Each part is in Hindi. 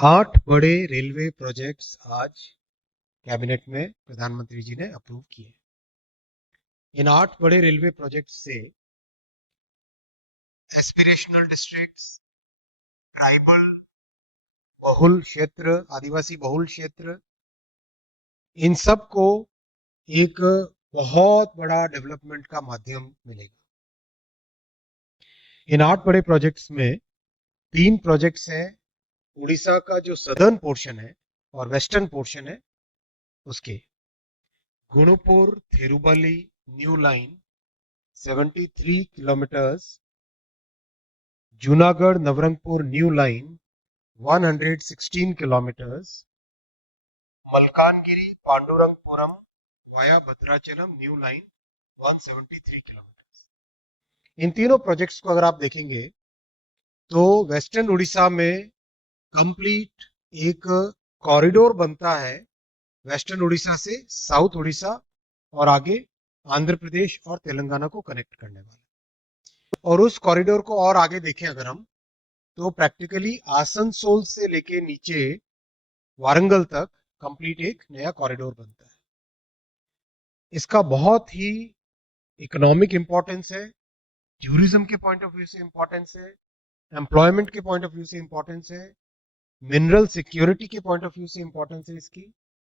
8 बड़े रेलवे प्रोजेक्ट्स आज कैबिनेट में प्रधानमंत्री जी ने अप्रूव किए। इन 8 बड़े रेलवे प्रोजेक्ट्स से एस्पिरेशनल डिस्ट्रिक्ट्स, ट्राइबल बहुल क्षेत्र, आदिवासी बहुल क्षेत्र, इन सब को एक बहुत बड़ा डेवलपमेंट का माध्यम मिलेगा। इन 8 बड़े प्रोजेक्ट्स में 3 प्रोजेक्ट्स हैं उड़ीसा का जो सदर्न पोर्शन है और वेस्टर्न पोर्शन है उसके। Gunupur Theruvali new line 73 kilometres, Junagarh Nabarangpur new line 116 kilometres, Malkangiri Pandurangapuram via Bhadrachalam new line 173 kilometres. इन तीनों प्रोजेक्ट्स को अगर आप देखेंगे तो वेस्टर्न उड़ीसा में कंप्लीट एक कॉरिडोर बनता है वेस्टर्न उड़ीसा से साउथ उड़ीसा और आगे आंध्र प्रदेश और तेलंगाना को कनेक्ट करने वाला। और उस कॉरिडोर को और आगे देखें अगर हम तो प्रैक्टिकली आसनसोल से लेके नीचे वारंगल तक कंप्लीट एक नया कॉरिडोर बनता है। इसका बहुत ही इकोनॉमिक इंपॉर्टेंस है, टूरिज्म के पॉइंट ऑफ व्यू से इंपॉर्टेंस है, एम्प्लॉयमेंट के पॉइंट ऑफ व्यू से इंपॉर्टेंस है, मिनरल सिक्योरिटी के पॉइंट ऑफ व्यू से इंपॉर्टेंस है इसकी,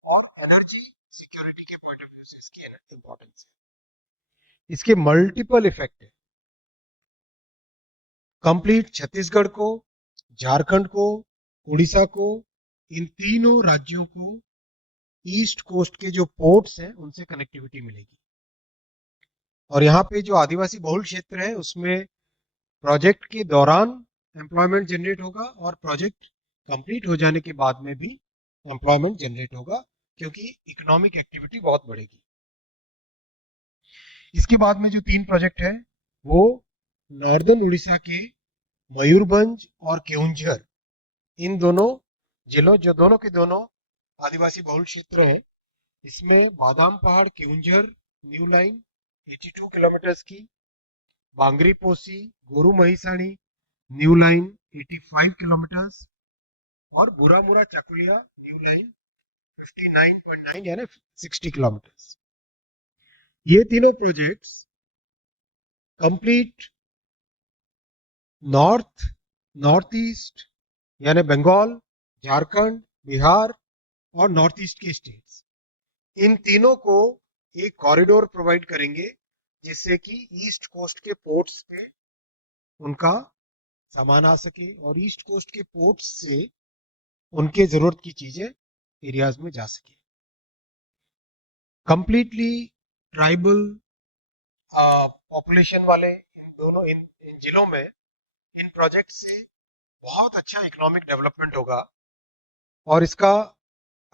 और एनर्जी सिक्योरिटी के पॉइंट ऑफ व्यू से इसकी इंपॉर्टेंस है। इसके मल्टीपल इफेक्ट है। कंप्लीट छत्तीसगढ़ को, झारखंड को, उड़ीसा को, इन तीनों राज्यों को ईस्ट कोस्ट के जो पोर्ट्स हैं उनसे कनेक्टिविटी मिलेगी। और यहाँ पे जो आदिवासी बहुल क्षेत्र है उसमें प्रोजेक्ट के दौरान एम्प्लॉयमेंट जनरेट होगा और प्रोजेक्ट कंप्लीट हो जाने के बाद में भी एम्प्लॉयमेंट जनरेट होगा क्योंकि इकोनॉमिक एक्टिविटी बहुत बढ़ेगी। इसके बाद में जो 3 प्रोजेक्ट है वो नॉर्दर्न उड़ीसा के मयूरभंज और केउंझर, इन दोनों जिलों जो दोनों के दोनों आदिवासी बहुल क्षेत्र हैं, इसमें बादाम पहाड़ केउंझर न्यू लाइन 82 किलोमीटर्स की, बांगरी पोसी गोरू महिसाणी न्यू लाइन 85 किलोमीटर्स और बुरामुरा चाकुलिया न्यू लाइन 59.9 यानी 60 किलोमीटर्स। ये तीनों प्रोजेक्ट्स कंप्लीट नॉर्थ ईस्ट यानी बंगाल, झारखंड, बिहार और नॉर्थ ईस्ट के स्टेट्स, इन तीनों को एक कॉरिडोर प्रोवाइड करेंगे जिससे कि ईस्ट कोस्ट के पोर्ट्स पे उनका सामान आ सके और ईस्ट कोस्ट के पोर्ट्स से उनके जरूरत की चीजें एरियाज में जा सके। कंप्लीटली ट्राइबल पॉपुलेशन वाले इन जिलों में इन प्रोजेक्ट से बहुत अच्छा इकोनॉमिक डेवलपमेंट होगा। और इसका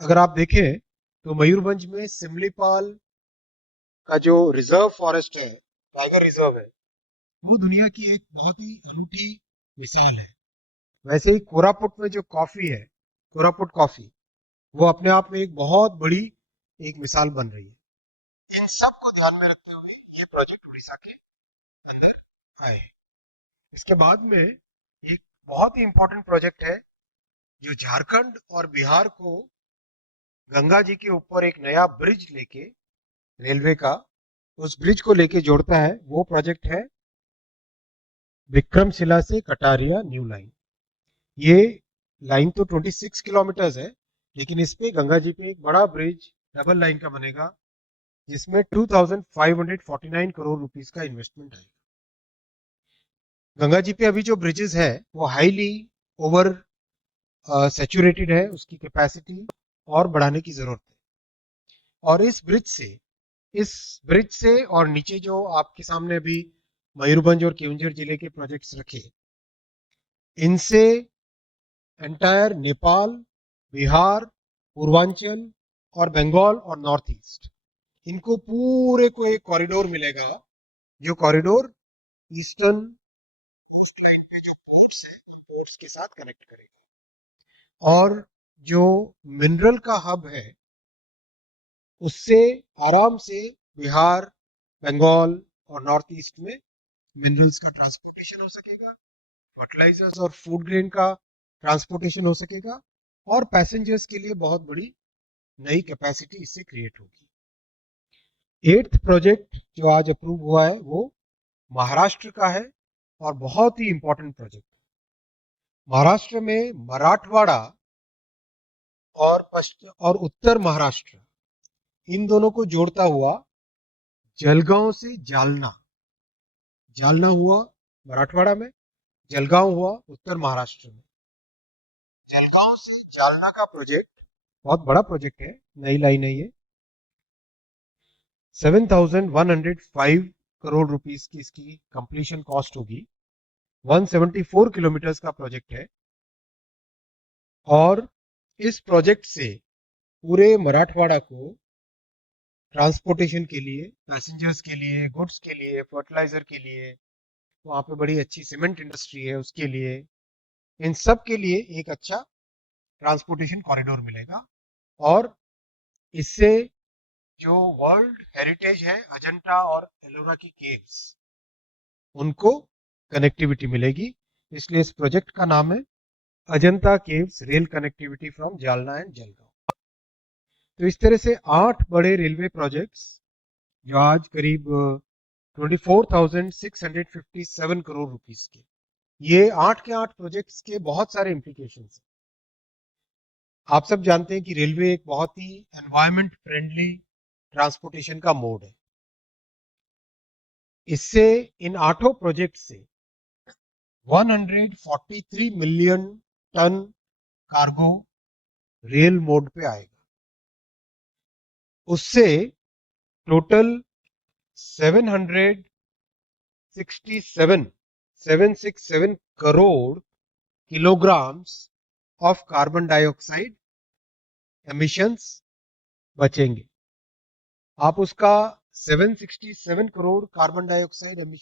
अगर आप देखें तो मयूरभंज में सिमलीपाल का जो रिजर्व फॉरेस्ट है, टाइगर रिजर्व है, वो दुनिया की एक बहुत ही अनूठी मिसाल है। वैसे ही कोरापुट में जो कॉफी है, कोरापुट कॉफी, वो अपने आप में एक बहुत बड़ी एक मिसाल बन रही है। इन सब को ध्यान में रखते हुए ये प्रोजेक्ट उड़ीसा के अंदर आए। इसके बाद में एक बहुत ही इंपॉर्टेंट प्रोजेक्ट है जो झारखंड और बिहार को गंगा जी के ऊपर एक नया ब्रिज लेके रेलवे का उस ब्रिज को लेके जोड़ता है। वो प्रोजेक्ट है विक्रमशिला से कटारिया न्यू लाइन। ये लाइन तो 26 किलोमीटर्स है लेकिन इस पे गंगा जी पे एक बड़ा ब्रिज डबल लाइन का बनेगा जिसमें 2549 करोड़ रुपीस का इन्वेस्टमेंट है। गंगा जी पे अभी जो ब्रिजेस है वो हाईली ओवर सैचुरेटेड है, उसकी कैपेसिटी और बढ़ाने की जरूरत है। और इस ब्रिज से और नीचे जो आपके सामने अभी मयूरभंज और केवंझर जिले के प्रोजेक्ट्स रखे, इनसे एंटायर नेपाल, बिहार, पूर्वांचल और बंगाल और नॉर्थ ईस्ट, इनको पूरे को एक कॉरिडोर मिलेगा जो कॉरिडोर ईस्टर्न कोस्ट लाइन पे जो पोर्ट्स है पोर्ट्स के साथ कनेक्ट करेगा। और जो मिनरल का हब है उससे आराम से बिहार, बंगाल और नॉर्थ ईस्ट में मिनरल्स का ट्रांसपोर्टेशन हो सकेगा, फर्टिलाइजर्स और फूड ग्रेन का ट्रांसपोर्टेशन हो सकेगा और पैसेंजर्स के लिए बहुत बड़ी नई कैपेसिटी इससे क्रिएट होगी। 8th प्रोजेक्ट जो आज अप्रूव हुआ है वो महाराष्ट्र का है और बहुत ही इंपॉर्टेंट प्रोजेक्ट। महाराष्ट्र में मराठवाड़ा और उत्तर महाराष्ट्र इन दोनों को जोड़ता हुआ जलगांव से जालना, जालना हुआ मराठवाड़ा में, जलगांव हुआ उत्तर महाराष्ट्र में। जलगांव से जालना का प्रोजेक्ट बहुत बड़ा प्रोजेक्ट है, नई लाइन है ये। 7,105 करोड़ रुपीस की इसकी कंप्लीशन कॉस्ट होगी। 174 किलोमीटर्स का प्रोजेक्ट है और इस प्रोजेक्ट से पूरे मराठवाड़ा को ट्रांसपोर्टेशन के लिए, पैसेंजर्स के लिए, गुड्स के लिए, फर्टिलाइजर के लिए, वहाँ पे बड़ी अच्छी सीमेंट इंडस्ट्री है उसके लिए, इन सब के लिए एक अच्छा ट्रांसपोर्टेशन कॉरिडोर मिलेगा। और इससे जो वर्ल्ड हेरिटेज है अजंता और एलोरा की केव्स, उनको कनेक्टिविटी मिलेगी। इसलिए इस प्रोजेक्ट का नाम है Ajanta caves rail connectivity from Jalna and Jalgaon. तो इस तरह से 8 बड़े रेलवे प्रोजेक्ट्स जो आज करीब 24,657 करोड़ रुपीस के, ये 8 के 8 प्रोजेक्ट्स के बहुत सारे इंप्लीकेशंस हैं। आप सब जानते हैं कि रेलवे एक बहुत ही एनवायरमेंट फ्रेंडली ट्रांसपोर्टेशन का मोड है। इससे इन 8 प्रोजेक्ट से 143 million ton cargo rail mode पे आएगा। उससे total 767 crore kilograms of carbon dioxide emissions बचेंगे। आप उसका 767 करोड़ कार्बन डाइऑक्साइड एमिशन